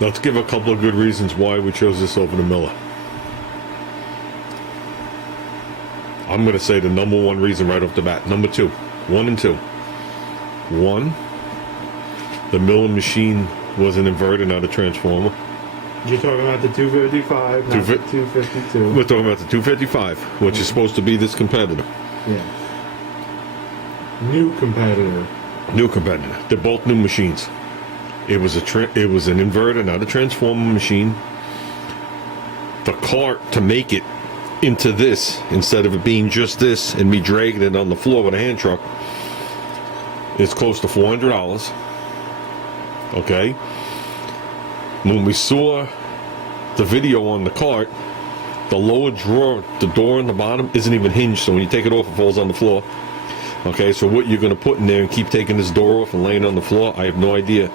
Let's give a couple of good reasons why we chose this over the Miller. I'm going to say the number one reason right off the bat. Number two. 1 and 2. 1, the Miller machine was an inverter, not a transformer. You're talking about the 255, not the 252. We're talking about the 255, which is supposed to be this competitor. Yeah. New competitor. New competitor. They're both new machines. It was an inverter, not a transformer machine. The cart to make it into this, instead of it being just this and me dragging it on the floor with a hand truck, is close to $400. Okay. When we saw the video on the cart, the lower drawer, the door on the bottom isn't even hinged, so when you take it off, it falls on the floor. Okay, so what you're going to put in there and keep taking this door off and laying it on the floor, I have no idea.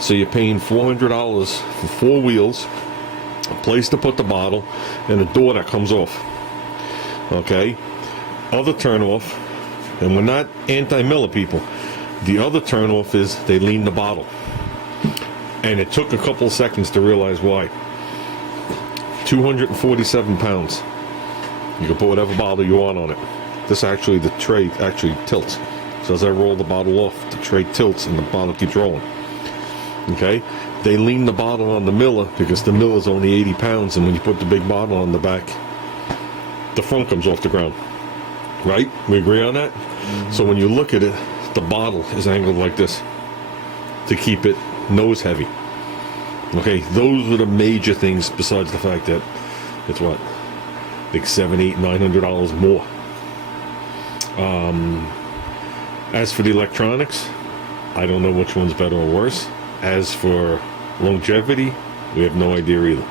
So you're paying $400 for 4 wheels, a place to put the bottle, and a door that comes off. Okay? Other turn-off, and we're not anti-Miller people, the other turn-off is they lean the bottle. And it took a couple of seconds to realize why. 247 pounds. You can put whatever bottle you want on it. This actually, the tray actually tilts. So as I roll the bottle off, the tray tilts and the bottle keeps rolling. Okay? They lean the bottle on the Miller because the Miller's only 80 pounds, and when you put the big bottle on the back, the front comes off the ground. Right? We agree on that? Mm-hmm. So when you look at it, the bottle is angled like this to keep it nose heavy. Okay, those are the major things besides the fact that it's what? Like $700, $800, $900 more. As for the electronics, I don't know which one's better or worse. As for longevity, we have no idea either.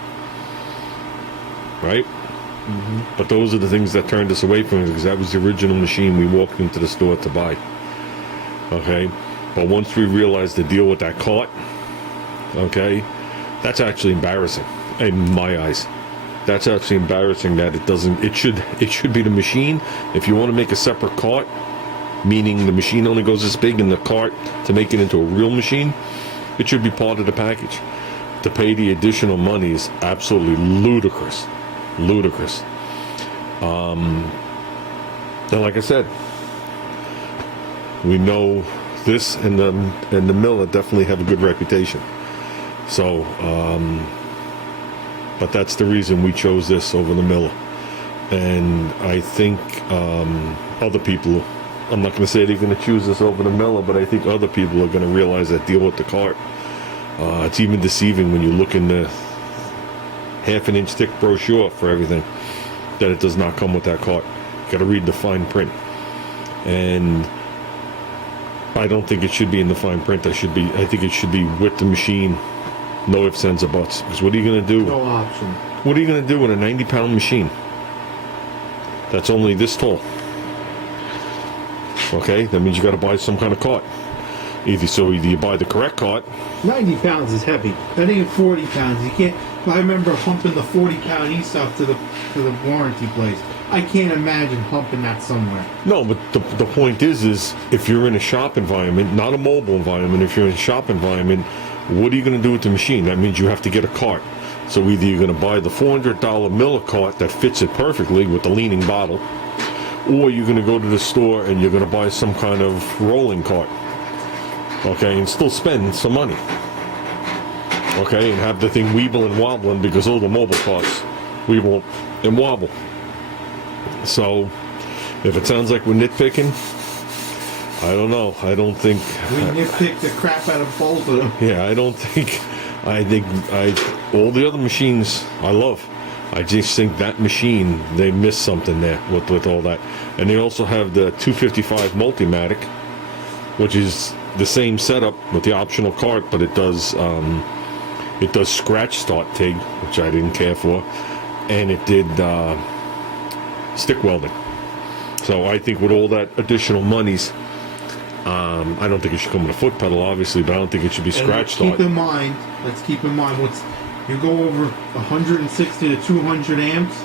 Right? Mm-hmm. But those are the things that turned us away from it, because that was the original machine we walked into the store to buy. Okay? But once we realized the deal with that cart, okay, that's actually embarrassing in my eyes. That's actually embarrassing that it doesn't. It should be the machine. If you want to make a separate cart, meaning the machine only goes this big in the cart to make it into a real machine, it should be part of the package. To pay the additional money is absolutely ludicrous. Ludicrous. And like I said, we know this and the Miller definitely have a good reputation. So, but that's the reason we chose this over the Miller. And I think other people, I'm not going to say they're going to choose this over the Miller, but I think other people are going to realize that deal with the cart. It's even deceiving when you look in the half-an-inch thick brochure for everything, that it does not come with that cart. You got to read the fine print. And I don't think it should be in the fine print. I think it should be with the machine. No ifs, ands, or buts. Because what are you going to do? No option. What are you going to do with a 90-pound machine that's only this tall? Okay, that means you got to buy some kind of cart. Either you buy the correct cart. 90 pounds is heavy. That ain't 40 pounds. You can't. I remember humping the 40-pound e-stuff to the warranty place. I can't imagine humping that somewhere. No, but the point is if you're in a shop environment, not a mobile environment, if you're in a shop environment, what are you going to do with the machine? That means you have to get a cart. So either you're going to buy the $400 Miller cart that fits it perfectly with the leaning bottle, or you're going to go to the store and you're going to buy some kind of rolling cart. Okay, and still spend some money. Okay, and have the thing weeble and wobbling, because all the mobile carts weeble and wobble. So, if it sounds like we're nitpicking, I don't know. I don't think we nitpick the crap out of both of them. Yeah, I think all the other machines I love. I just think that machine, they missed something there with all that. And they also have the 255 Millermatic, which is the same setup with the optional cart, but it does scratch start TIG, which I didn't care for, and it did stick welding. So I think with all that additional monies, I don't think it should come with a foot pedal, obviously, but I don't think it should be scratch start. Let's keep in mind, you go over 160 to 200 amps,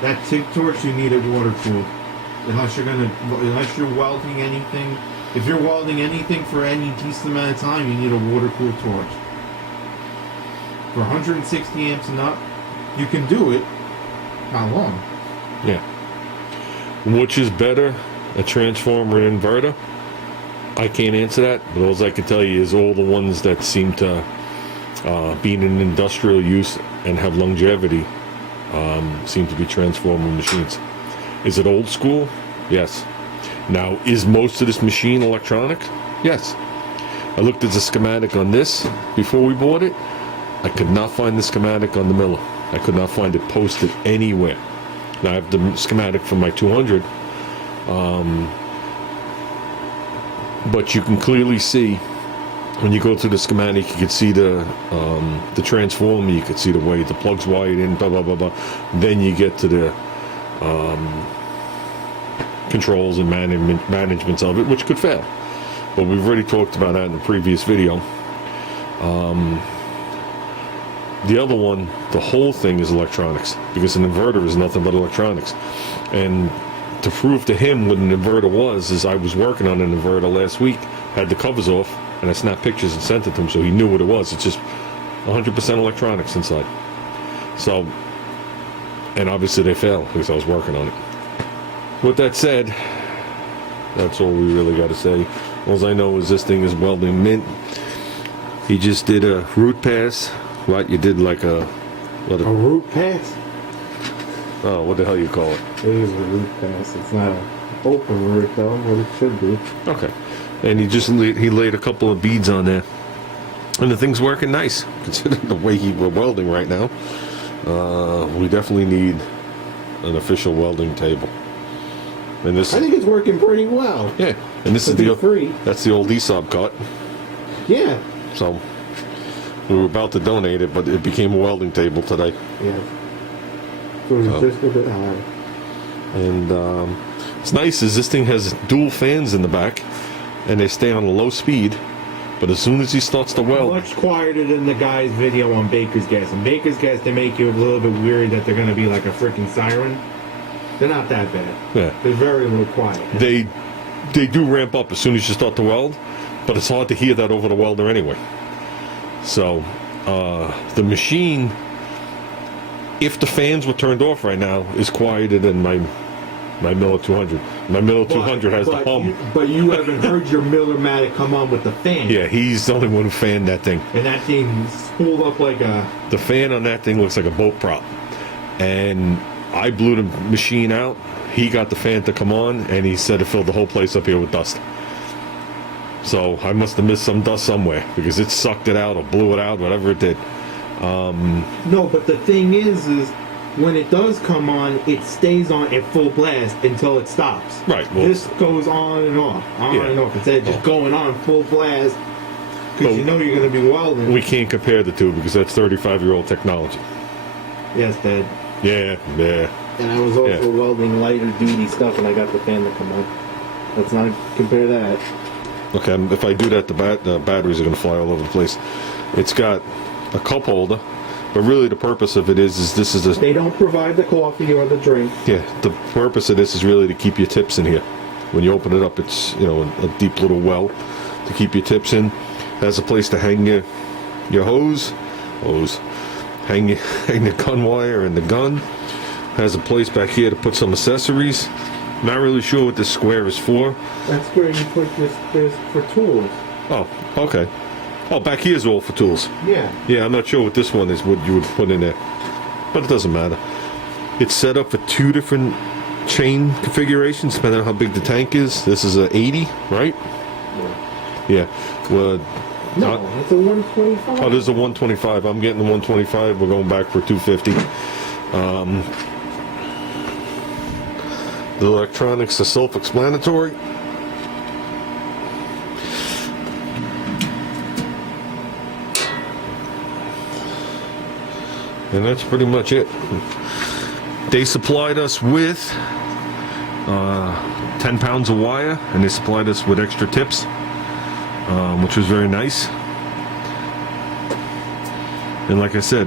that TIG torch, you need it water cooled. Unless you're welding anything. If you're welding anything for any decent amount of time, you need a water cooled torch. for 160 amps and up, you can do it. How long? Yeah. Which is better, a transformer or inverter? I can't answer that, but all I can tell you is all the ones that seem to be in industrial use and have longevity seem to be transformer machines. Is it old school? Yes. Now, is most of this machine electronic? Yes. I looked at the schematic on this before we bought it. I could not find the schematic on the Miller. I could not find it posted anywhere. Now, I have the schematic for my 200. But you can clearly see when you go through the schematic, you can see the transformer, you can see the way the plug's wired in, blah blah blah blah. Then you get to the controls and managements of it, which could fail. But we've already talked about that in the previous video. The other one, the whole thing is electronics, because an inverter is nothing but electronics. And to prove to him what an inverter was, is I was working on an inverter last week, had the covers off, and I snapped pictures and sent it to him so he knew what it was. It's just 100% electronics inside. So, and obviously they failed because I was working on it. With that said, that's all we really got to say. All I know is this thing is welding mint. He just did a root pass. What, you did like a root pass? Oh, what the hell you call it? It is a root pass. It's not an open root though, what it should be. Okay. And he laid a couple of beads on there. And the thing's working nice, considering the way we're welding right now. We definitely need an official welding table. And this, I think it's working pretty well. Yeah. And this is that's the old ESOP cut. Yeah. So we were about to donate it, but it became a welding table today. Yeah. So it's just a bit high. And it's nice is this thing has dual fans in the back, and they stay on a low speed. But as soon as he starts to weld, Much quieter than the guy's video on Baker's Gas. In Baker's Gas, they make you a little bit weary that they're going to be like a freaking siren. They're not that bad. yeah, They're very low quiet. they do ramp up as soon as you start to weld, but it's hard to hear that over the welder anyway. So the machine, if the fans were turned off right now, is quieter than my Miller 200. My Miller 200 has the hum. But you haven't heard your Millermatic come on with the fan. Yeah, he's the only one who fanned that thing. And that thing spooled up like a... The fan on that thing looks like a boat prop. And I blew the machine out. He got the fan to come on, and he said it filled the whole place up here with dust. So I must have missed some dust somewhere, because it sucked it out or blew it out, whatever it did. No, but the thing is when it does come on, it stays on at full blast until it stops. Right. Well, this goes on and off, and off. Instead of just going on full blast, because you know you're going to be welding. We can't compare the two, because that's 35-year-old technology. Yes, Dad. Yeah. And I was also welding lighter duty stuff, and I got the fan to come on. Let's not compare that. Okay, if I do that, the batteries are going to fly all over the place. It's got a cup holder, but really the purpose of it is this is a... They don't provide the coffee or the drink. Yeah, the purpose of this is really to keep your tips in here. When you open it up, it's, a deep little well to keep your tips in. Has a place to hang your hose, hang the gun wire and the gun. Has a place back here to put some accessories. Not really sure what this square is for. That's where you put this for tools. Oh, okay. Oh, back here's all for tools. Yeah. Yeah, I'm not sure what this one is, what you would put in there. But it doesn't matter. It's set up for 2 different chain configurations, depending on how big the tank is. This is a 80, right? Yeah. Well, no, it's a 125. Oh, there's a 125. I'm getting the 125. We're going back for 250. The electronics are self-explanatory. And that's pretty much it. They supplied us with 10 pounds of wire, and they supplied us with extra tips, which was very nice. And like I said,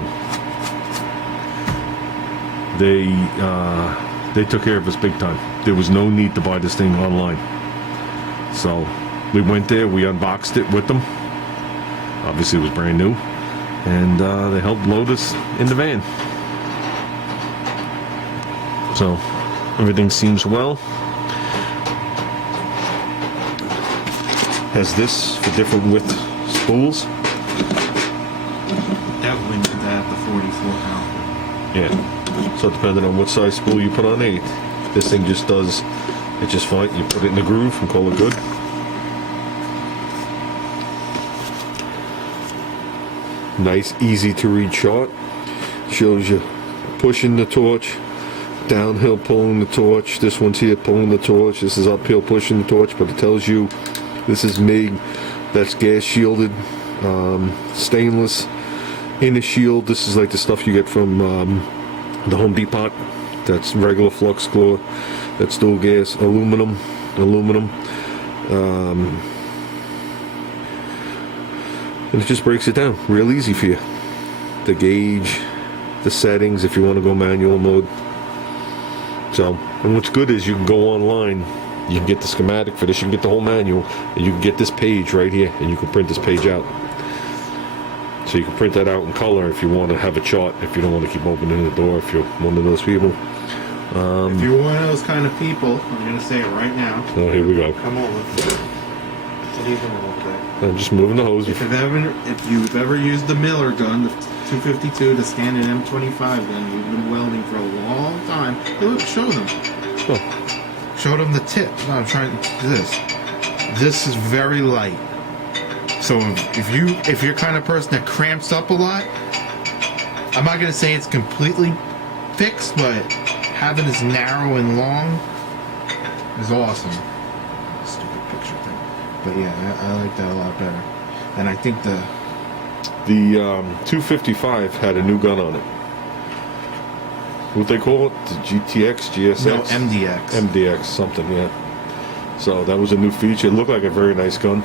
they took care of us big time. There was no need to buy this thing online. So we went there, we unboxed it with them. Obviously it was brand new. and they helped load us in the van. So everything seems well. Has this for different width spools. That went to that the 44 pound. Yeah. So depending on what size spool you put on it, this thing just does it just fine. You put it in the groove and call it good. Nice, easy to read chart. Shows you pushing the torch, downhill pulling the torch. This one's here pulling the torch. This is uphill pushing the torch, but it tells you this is MIG. That's gas shielded, stainless inner shield. This is like the stuff you get from the Home Depot. That's regular flux core. That's dual gas, aluminum. And it just breaks it down real easy for you. The gauge, the settings if you want to go manual mode. So, and what's good is you can go online, you can get the schematic for this, you can get the whole manual, and you can get this page right here, and you can print this page out. So you can print that out in color if you want to have a chart, if you don't want to keep opening the door, if you're one of those people. If you're one of those kind of people, I'm going to say it right now. Oh, here we go. Come over. What are you doing over there? I'm just moving the hose. If you've ever used the Miller gun, the 252 to scan an M25 gun, you've been welding for a long time. Look, show them. Oh. Show them the tip. No, I'm trying this. This is very light. So if you're kind of person that cramps up a lot, I'm not gonna say it's completely fixed, but having this narrow and long is awesome. Stupid picture thing. But yeah, I like that a lot better. And I think the 255 had a new gun on it. What they call it? The GTX, GSX? No, MDX. MDX, something, yeah. So that was a new feature. It looked like a very nice gun.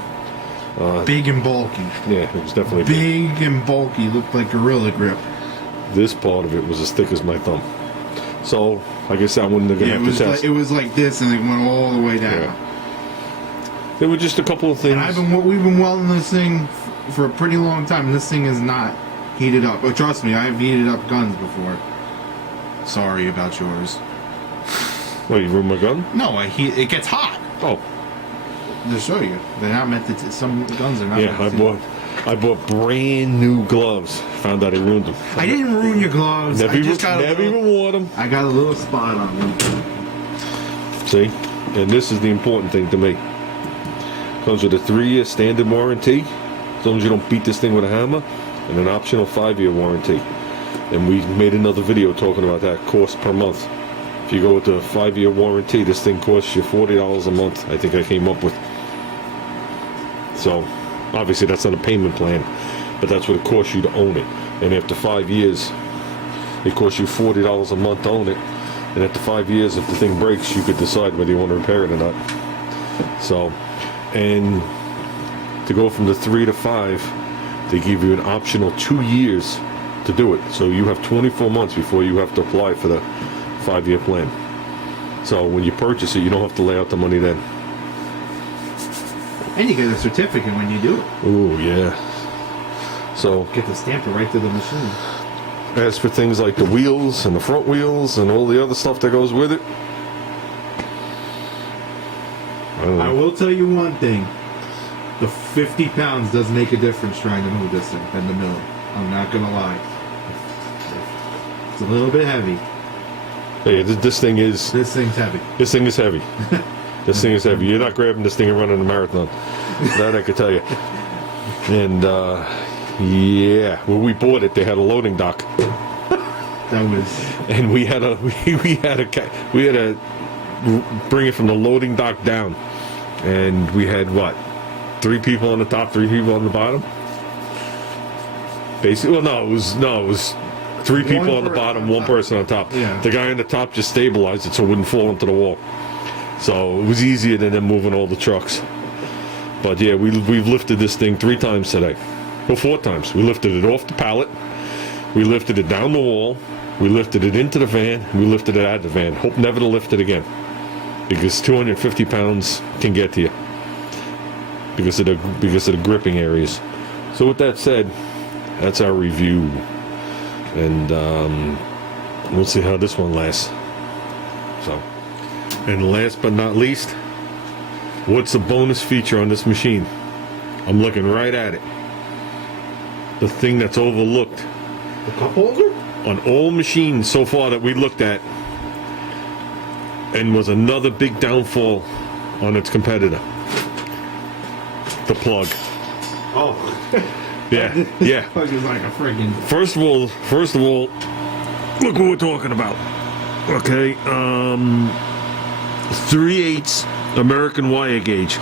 Big and bulky. Yeah, it was definitely Big and bulky. Looked like Gorilla Grip. This part of it was as thick as my thumb. So I guess that one they're gonna have to test. It was like this, and it went all the way down. Yeah. There were just a couple of things. And we've been welding this thing for a pretty long time. And this thing is not heated up. But trust me, I've heated up guns before. Sorry about yours. What, you ruined my gun? No, it gets hot. Oh. To show you, they're not meant to. Some guns are not. Yeah, I bought brand new gloves. Found out I ruined them. I didn't ruin your gloves. Never even wore them. I got a little spot on them. See, and this is the important thing to me. Comes with a 3-year standard warranty, as long as you don't beat this thing with a hammer, and an optional 5-year warranty. And we made another video talking about that cost per month. If you go with the 5-year warranty, this thing costs you $40 a month. I think I came up with. So, obviously that's not a payment plan, but that's what it costs you to own it. And after 5 years, it costs you $40 a month to own it. And after 5 years, if the thing breaks, you could decide whether you want to repair it or not. So, and to go from the 3 to 5, they give you an optional 2 years to do it. So you have 24 months before you have to apply for the 5-year plan. So when you purchase it, you don't have to lay out the money then. And you get a certificate when you do it. Ooh, yeah. So get the stamper right to the machine. As for things like the wheels and the front wheels and all the other stuff that goes with it, I will tell you one thing. The 50 pounds does make a difference trying to move this thing than the Miller. I'm not gonna lie. It's a little bit heavy. Yeah, this thing is... This thing's heavy. This thing is heavy. This thing is heavy. You're not grabbing this thing and running a marathon. That I could tell you. And, yeah, when we bought it, they had a loading dock. That was... And we had to bring it from the loading dock down. And we had, what, 3 people on the top, 3 people on the bottom? Basically, well, it was 3 people on the bottom, 1 person on top. Yeah. The guy on the top just stabilized it so it wouldn't fall into the wall. So it was easier than them moving all the trucks. But yeah, we've lifted this thing 3 times today. Well, 4 times. We lifted it off the pallet. We lifted it down the wall. We lifted it into the van. We lifted it out of the van. Hope never to lift it again. Because 250 pounds can get to you. Because of the gripping areas. So with that said, That's our review. And we'll see how this one lasts. So, and last but not least, what's the bonus feature on this machine? I'm looking right at it. The thing that's overlooked. The cup holder? On all machines so far that we looked at, and was another big downfall on its competitor. The plug. Oh. Yeah, This yeah. plug is like a friggin'... First of all, look what we're talking about. Okay, 3/8 American wire gauge.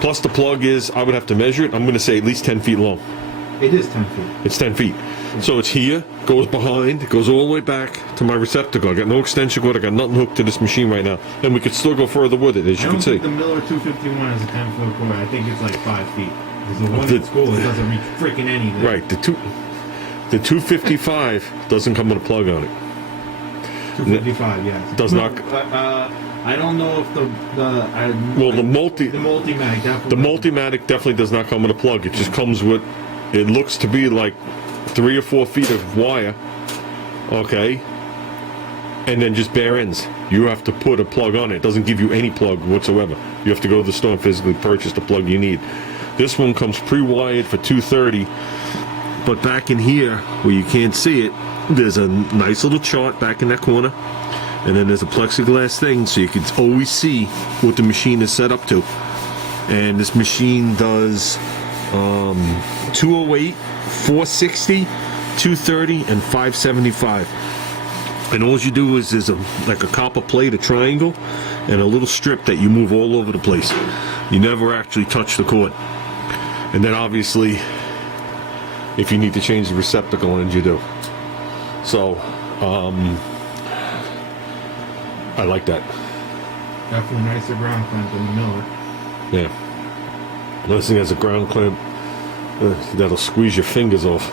Plus the plug is, I would have to measure it, I'm going to say at least 10 feet long. It is 10 feet. It's 10 feet. So it's here, goes behind, goes all the way back to my receptacle. I got no extension cord, I got nothing hooked to this machine right now. And we could still go further with it, as you I can don't see. think the Miller 251 is a 10-foot cord. I think it's like 5 feet. There's the one The- at school that doesn't reach freaking anything. Right, the 255 doesn't come with a plug on it. 255, yes. Does not- I don't know if the Well, the Multimatic definitely. The Multimatic definitely does not come with a plug. It just comes with, it looks to be like 3 or 4 feet of wire, okay, and then just bare ends. You have to put a plug on it. It doesn't give you any plug whatsoever. You have to go to the store and physically purchase the plug you need. This one comes pre-wired for 230, but back in here where you can't see it, there's a nice little chart back in that corner, and then there's a plexiglass thing so you can always see what the machine is set up to. And this machine does 208, 460, 230, and 575. And all you do is there's like a copper plate, a triangle, and a little strip that you move all over the place. You never actually touch the cord. And then obviously, if you need to change the receptacle, and you do. So, I like that. Definitely nicer ground clamp than the Miller. Yeah. This thing has a ground clamp that'll squeeze your fingers off.